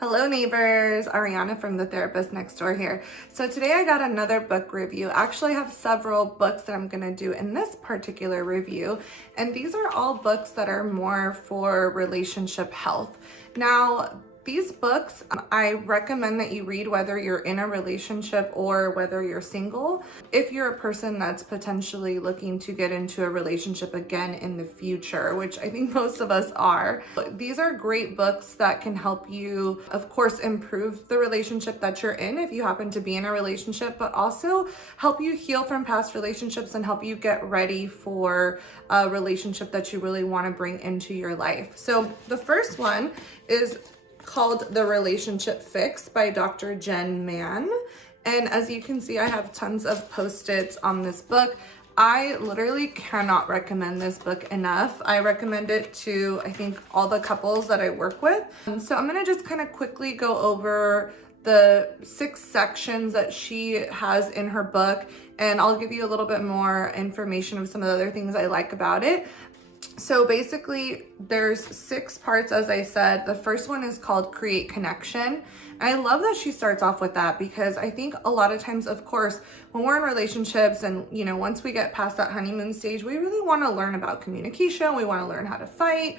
Hello neighbors, Ariana from The Therapist Next Door here. So today I got another book review. Actually, I have several books that I'm gonna do in this particular review, and these are all books that are more for relationship health. Now, these books, I recommend that you read whether you're in a relationship or whether you're single. If you're a person that's potentially looking to get into a relationship again in the future, which I think most of us are, these are great books that can help you, of course, improve the relationship that you're in if you happen to be in a relationship, but also help you heal from past relationships and help you get ready for a relationship that you really want to bring into your life. So the first one is called The Relationship Fix by Dr. Jenn Mann. And as you can see, I have tons of post-its on this book. I literally cannot recommend this book enough. I recommend it to, I think, all the couples that I work with. So I'm gonna just kind of quickly go over the 6 sections that she has in her book, and I'll give you a little bit more information of some of the other things I like about it. So basically there's 6 parts, as I said. The first one is called Create Connection. And I love that she starts off with that because I think a lot of times, of course, when we're in relationships and, you know, once we get past that honeymoon stage, we really want to learn about communication. We want to learn how to fight.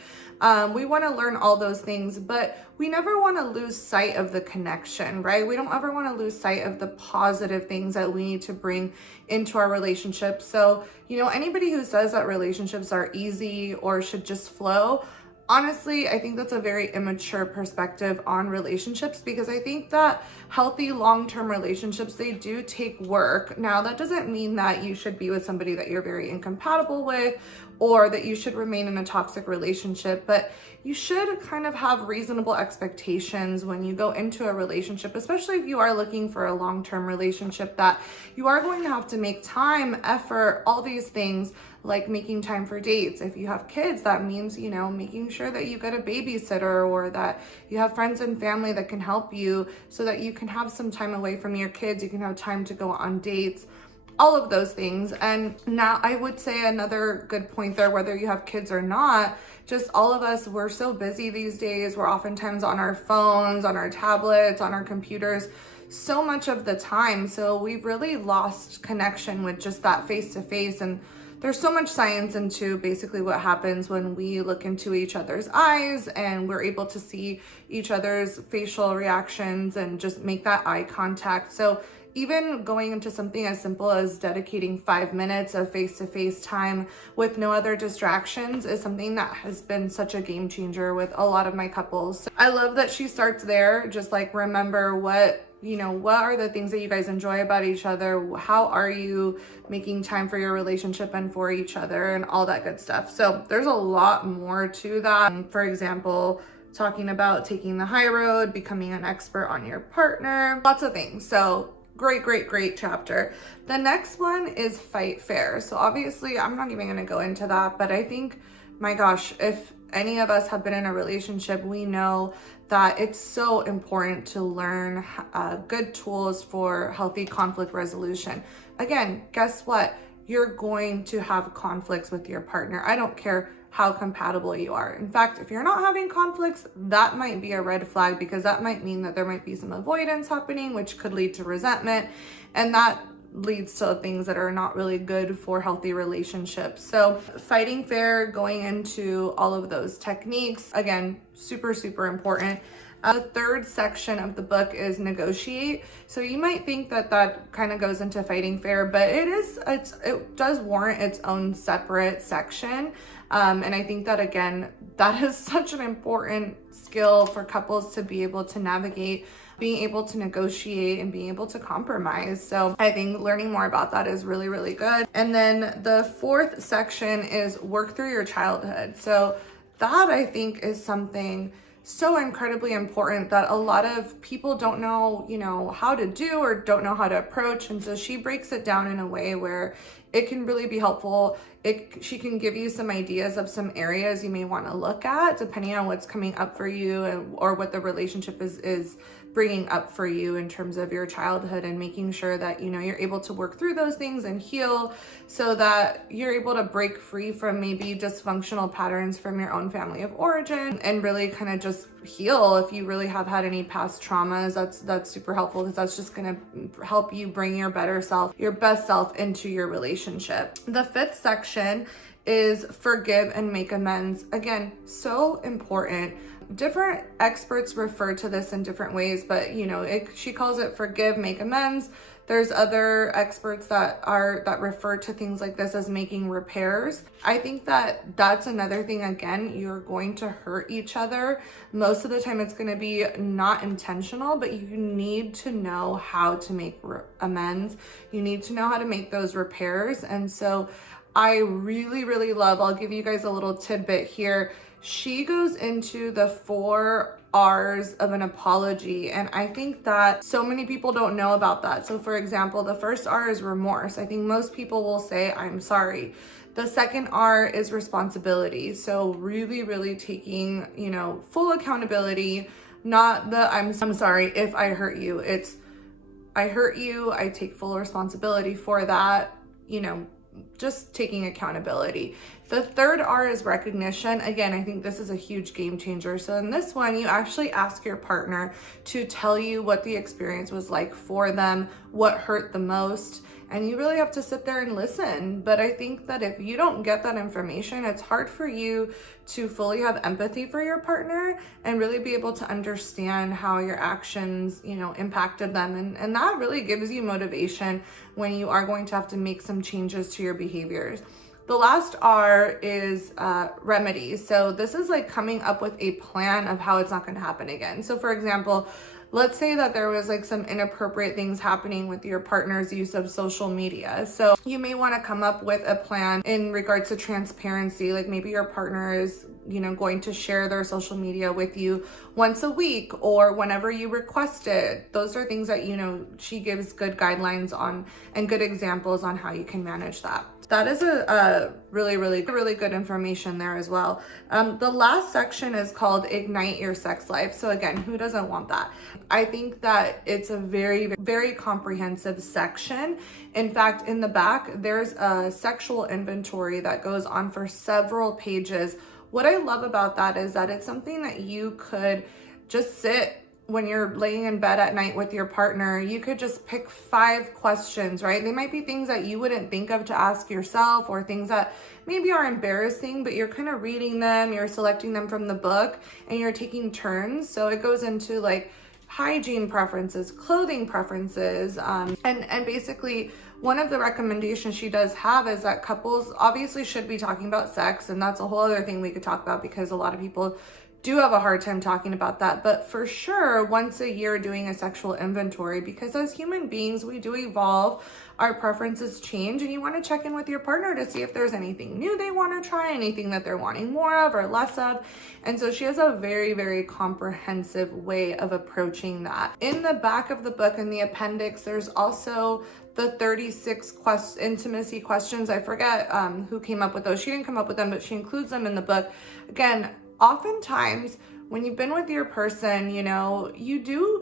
We want to learn all those things, but we never want to lose sight of the connection, right? We don't ever want to lose sight of the positive things that we need to bring into our relationship. So, you know, anybody who says that relationships are easy or should just flow, honestly, I think that's a very immature perspective on relationships, because I think that healthy long-term relationships, they do take work. Now, that doesn't mean that you should be with somebody that you're very incompatible with or that you should remain in a toxic relationship, but you should kind of have reasonable expectations when you go into a relationship, especially if you are looking for a long-term relationship, that you are going to have to make time, effort, all these things, like making time for dates. If you have kids, that means, you know, making sure that you get a babysitter or that you have friends and family that can help you so that you can have some time away from your kids. You can have time to go on dates, all of those things. And now I would say another good point there, whether you have kids or not, just all of us, we're so busy these days. We're oftentimes on our phones, on our tablets, on our computers, so much of the time. So we've really lost connection with just that face-to-face. And there's so much science into basically what happens when we look into each other's eyes and we're able to see each other's facial reactions and just make that eye contact. So even going into something as simple as dedicating 5 minutes of face-to-face time with no other distractions is something that has been such a game changer with a lot of my couples. So I love that she starts there, just like remember what are the things that you guys enjoy about each other? How are you making time for your relationship and for each other and all that good stuff? So there's a lot more to that. For example, talking about taking the high road, becoming an expert on your partner, lots of things. So great chapter. The next one is Fight Fair. So obviously I'm not even going to go into that, but I think, my gosh, if any of us have been in a relationship, we know that it's so important to learn good tools for healthy conflict resolution. Again, guess what? You're going to have conflicts with your partner. I don't care how compatible you are. In fact, if you're not having conflicts, that might be a red flag, because that might mean that there might be some avoidance happening, which could lead to resentment, and that leads to things that are not really good for healthy relationships. So fighting fair, going into all of those techniques, again, super important. The third section of the book is Negotiate. So you might think that that kind of goes into fighting fair, but it does warrant its own separate section. And I think that, again, that is such an important skill for couples to be able to navigate, being able to negotiate and being able to compromise. So I think learning more about that is really good. And then the fourth section is Work Through Your Childhood. So that, I think, is something so incredibly important that a lot of people don't know, how to do or don't know how to approach. And so she breaks it down in a way where it can really be helpful. She can give you some ideas of some areas you may want to look at depending on what's coming up for you or what the relationship is bringing up for you in terms of your childhood, and making sure that, you know, you're able to work through those things and heal so that you're able to break free from maybe dysfunctional patterns from your own family of origin, and really kind of just heal. If you really have had any past traumas, that's super helpful, because that's just going to help you bring your better self, your best self into your relationship. The 5th section is forgive and make amends. Again, so important. Different experts refer to this in different ways, but you know, she calls it forgive, make amends. There's other experts that refer to things like this as making repairs. I think that that's another thing. Again, you're going to hurt each other. Most of the time it's going to be not intentional, but you need to know how to make amends. You need to know how to make those repairs. And so I really, really love, I'll give you guys a little tidbit here. She goes into the 4 R's of an apology, and I think that so many people don't know about that. So for example, the first R is remorse. I think most people will say, I'm sorry. The second R is responsibility. So really, really taking, you know, full accountability, not the I'm sorry if I hurt you. It's I hurt you, I take full responsibility for that, you know, just taking accountability. The third R is recognition. Again, I think this is a huge game changer. So in this one, you actually ask your partner to tell you what the experience was like for them, what hurt the most, and you really have to sit there and listen. But I think that if you don't get that information, it's hard for you to fully have empathy for your partner and really be able to understand how your actions, you know, impacted them. And that really gives you motivation when you are going to have to make some changes to your behaviors. The last R is remedies. So this is like coming up with a plan of how it's not going to happen again. So for example, let's say that there was like some inappropriate things happening with your partner's use of social media. So you may want to come up with a plan in regards to transparency. Like maybe your partner is, you know, going to share their social media with you once a week or whenever you request it. Those are things that, you know, she gives good guidelines on and good examples on how you can manage that. That is a really good information there as well. The last section is called Ignite Your Sex Life. So again, who doesn't want that? I think that it's a very comprehensive section. In fact, in the back, there's a sexual inventory that goes on for several pages. What I love about that is that it's something that you could just sit when you're laying in bed at night with your partner. You could just pick 5 questions, right? They might be things that you wouldn't think of to ask yourself, or things that maybe are embarrassing, but you're kind of reading them, you're selecting them from the book, and you're taking turns. So it goes into like hygiene preferences, clothing preferences, and basically one of the recommendations she does have is that couples obviously should be talking about sex, and that's a whole other thing we could talk about because a lot of people do have a hard time talking about that. But for sure, once a year doing a sexual inventory, because as human beings, we do evolve, our preferences change, and you want to check in with your partner to see if there's anything new they want to try, anything that they're wanting more of or less of. And so she has a very comprehensive way of approaching that. In the back of the book, in the appendix, there's also the 36 intimacy questions. I forget who came up with those. She didn't come up with them, but she includes them in the book. Again, oftentimes when you've been with your person, you know,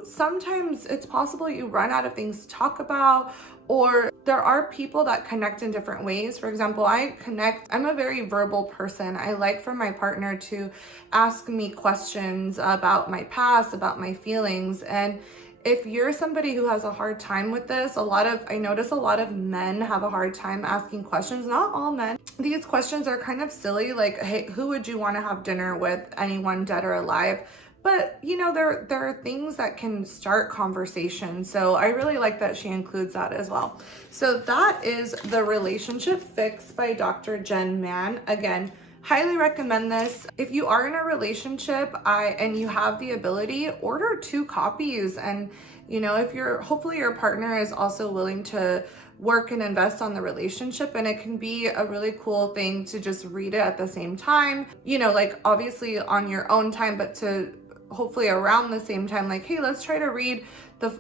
sometimes it's possible you run out of things to talk about, or there are people that connect in different ways. For example, I'm a very verbal person. I like for my partner to ask me questions about my past, about my feelings. And if you're somebody who has a hard time with this, I notice a lot of men have a hard time asking questions. Not all men. These questions are kind of silly, like, hey, who would you want to have dinner with? Anyone, dead or alive? But, you know, there are things that can start conversations. So I really like that she includes that as well. So that is The Relationship Fix by Dr. Jenn Mann. Again, highly recommend this. If you are in a relationship and you have the ability, order 2 copies. And, you know, hopefully your partner is also willing to work and invest on the relationship, and it can be a really cool thing to just read it at the same time, you know, like obviously on your own time, but to hopefully around the same time, like, hey, let's try to read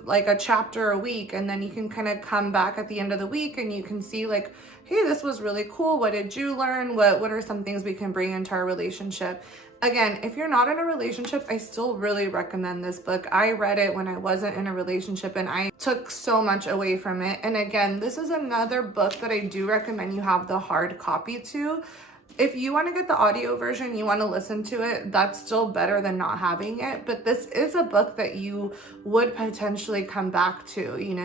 like a chapter a week, and then you can kind of come back at the end of the week and you can see like, hey, this was really cool. What did you learn? What are some things we can bring into our relationship? Again, if you're not in a relationship, I still really recommend this book. I read it when I wasn't in a relationship and I took so much away from it. And again, this is another book that I do recommend you have the hard copy to. If you want to get the audio version, you want to listen to it, that's still better than not having it. But this is a book that you would potentially come back to. You know,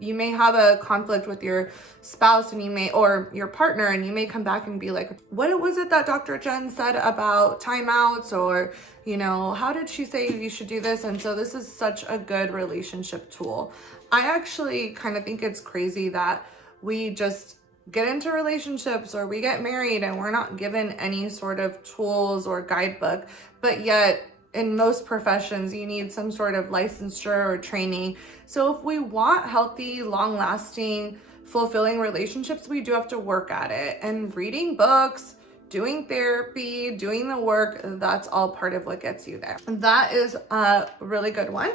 you may have a conflict with your spouse or your partner, and you may come back and be like, what was it that Dr. Jenn said about timeouts? Or, you know, how did she say you should do this? And so this is such a good relationship tool. I actually kind of think it's crazy that we just get into relationships or we get married and we're not given any sort of tools or guidebook, but yet in most professions you need some sort of licensure or training. So if we want healthy, long-lasting, fulfilling relationships, we do have to work at it. And reading books, doing therapy, doing the work, that's all part of what gets you there. That is a really good one.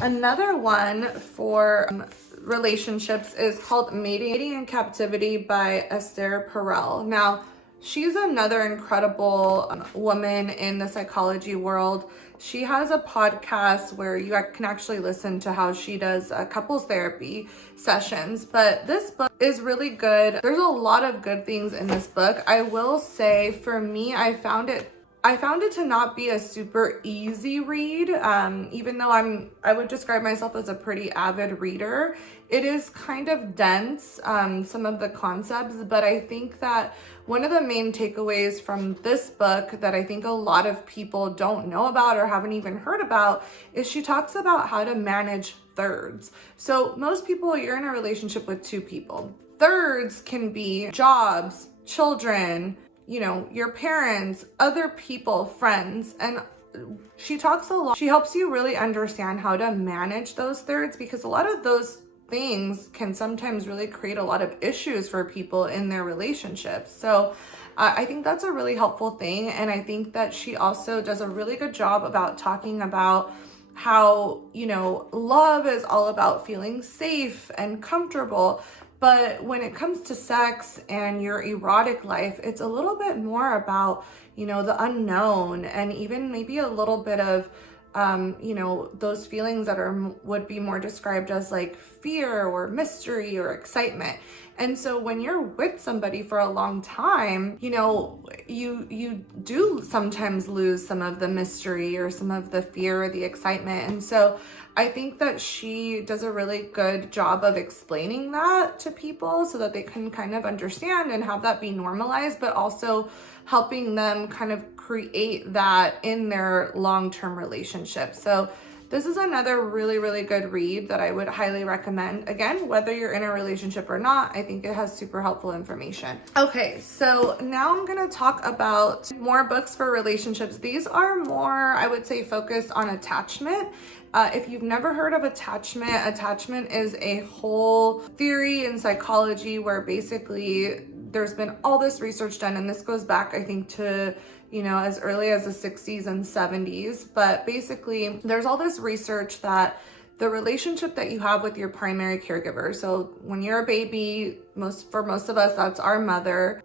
Another one for relationships is called Mating in Captivity by Esther Perel. Now, she's another incredible woman in the psychology world. She has a podcast where you can actually listen to how she does couples therapy sessions, but this book is really good. There's a lot of good things in this book. I will say, for me, I found it to not be a super easy read, even though I would describe myself as a pretty avid reader. It is kind of dense, some of the concepts, but I think that one of the main takeaways from this book that I think a lot of people don't know about or haven't even heard about is she talks about how to manage thirds. So most people, you're in a relationship with two people. Thirds can be jobs, children, you know, your parents, other people, friends. And she talks a lot. She helps you really understand how to manage those thirds, because a lot of those things can sometimes really create a lot of issues for people in their relationships. So I think that's a really helpful thing. And I think that she also does a really good job about talking about how, you know, love is all about feeling safe and comfortable. But when it comes to sex and your erotic life, it's a little bit more about, you know, the unknown, and even maybe a little bit of, you know, those feelings that would be more described as like fear or mystery or excitement. And so when you're with somebody for a long time, you know, you do sometimes lose some of the mystery or some of the fear or the excitement. And so I think that she does a really good job of explaining that to people so that they can kind of understand and have that be normalized, but also helping them kind of create that in their long-term relationship. So this is another really, really good read that I would highly recommend. Again, whether you're in a relationship or not, I think it has super helpful information. Okay, so now I'm gonna talk about more books for relationships. These are more, I would say, focused on attachment. If you've never heard of attachment is a whole theory in psychology where basically there's been all this research done, and this goes back, I think, to, you know, as early as the 60s and 70s. But basically, there's all this research that the relationship that you have with your primary caregiver, so when you're a baby, for most of us, that's our mother,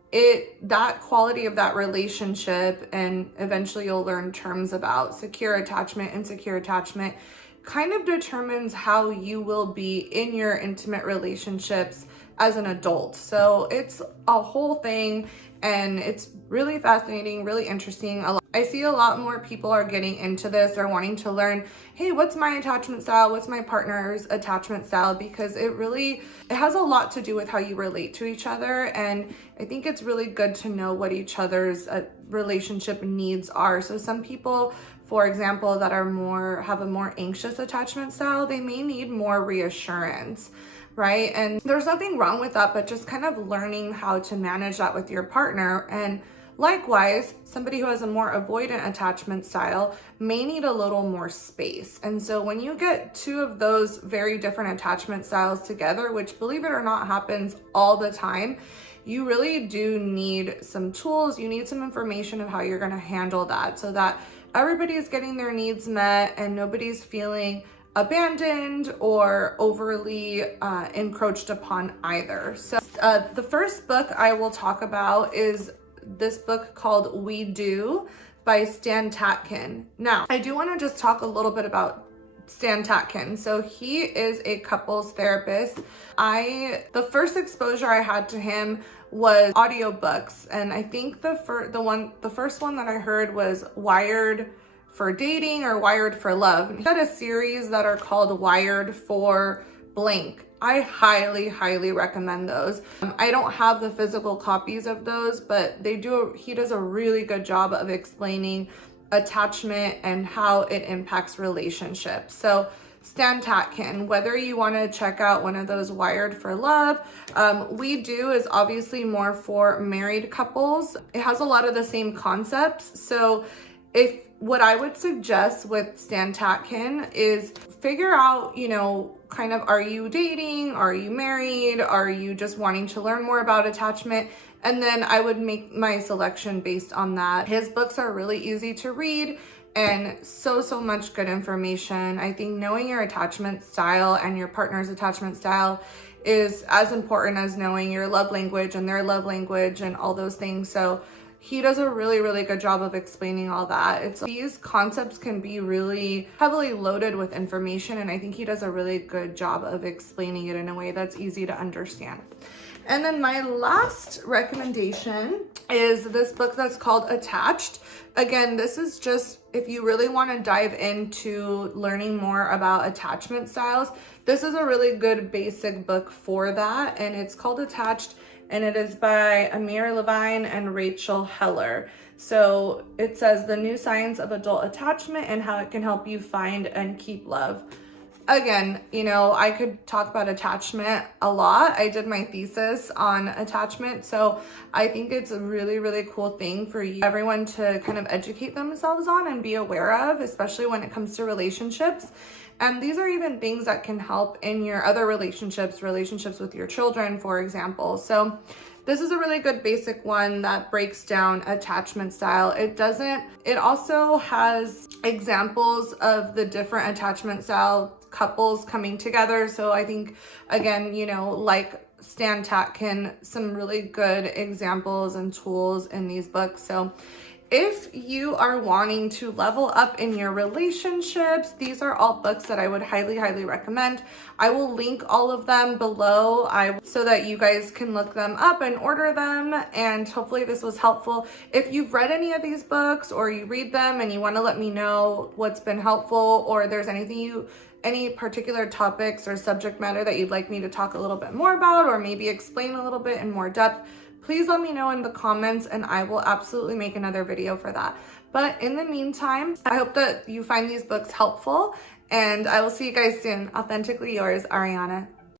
that quality of that relationship, and eventually you'll learn terms about secure attachment, insecure attachment, kind of determines how you will be in your intimate relationships as an adult. So it's a whole thing, and it's really fascinating, really interesting. I see a lot more people are getting into this. They're wanting to learn, hey, what's my attachment style? What's my partner's attachment style? Because it has a lot to do with how you relate to each other. And I think it's really good to know what each other's relationship needs are. So some people, for example, that have a more anxious attachment style, they may need more reassurance, right? And there's nothing wrong with that, but just kind of learning how to manage that with your partner. And likewise, somebody who has a more avoidant attachment style may need a little more space. And so when you get two of those very different attachment styles together, which, believe it or not, happens all the time, you really do need some tools. You need some information of how you're going to handle that, so that everybody's getting their needs met and nobody's feeling abandoned or overly encroached upon either. So the first book I will talk about is this book called We Do by Stan Tatkin. Now, I do want to just talk a little bit about Stan Tatkin. So he is a couples therapist. The first exposure I had to him was audiobooks, and I think the first one that I heard was Wired for Dating or Wired for Love. He had a series that are called Wired for Blank. I highly, highly recommend those. I don't have the physical copies of those, but he does a really good job of explaining attachment and how it impacts relationships. So Stan Tatkin, whether you want to check out one of those Wired for Love, We Do is obviously more for married couples. It has a lot of the same concepts. So what I would suggest with Stan Tatkin is figure out, kind of, are you dating? Are you married? Are you just wanting to learn more about attachment? And then I would make my selection based on that. His books are really easy to read and so much good information. I think knowing your attachment style and your partner's attachment style is as important as knowing your love language and their love language and all those things. So he does a really, really good job of explaining all that. These concepts can be really heavily loaded with information, and I think he does a really good job of explaining it in a way that's easy to understand. And then my last recommendation is this book that's called Attached. Again, this is just if you really want to dive into learning more about attachment styles, this is a really good basic book for that, and it's called Attached. And it is by Amir Levine and Rachel Heller. So it says the new science of adult attachment and how it can help you find and keep love. Again, I could talk about attachment a lot. I did my thesis on attachment. So I think it's a really, really cool thing for everyone to kind of educate themselves on and be aware of, especially when it comes to relationships. And these are even things that can help in your other relationships with your children, for example. So this is a really good basic one that breaks down attachment style. It also has examples of the different attachment style couples coming together. So I think, again, like Stan Tatkin, some really good examples and tools in these books. So if you are wanting to level up in your relationships, these are all books that I would highly, highly recommend. I will link all of them below so that you guys can look them up and order them. And hopefully this was helpful. If you've read any of these books or you read them and you want to let me know what's been helpful, or there's any particular topics or subject matter that you'd like me to talk a little bit more about, or maybe explain a little bit in more depth, please let me know in the comments and I will absolutely make another video for that. But in the meantime, I hope that you find these books helpful, and I will see you guys soon. Authentically yours, Ariana.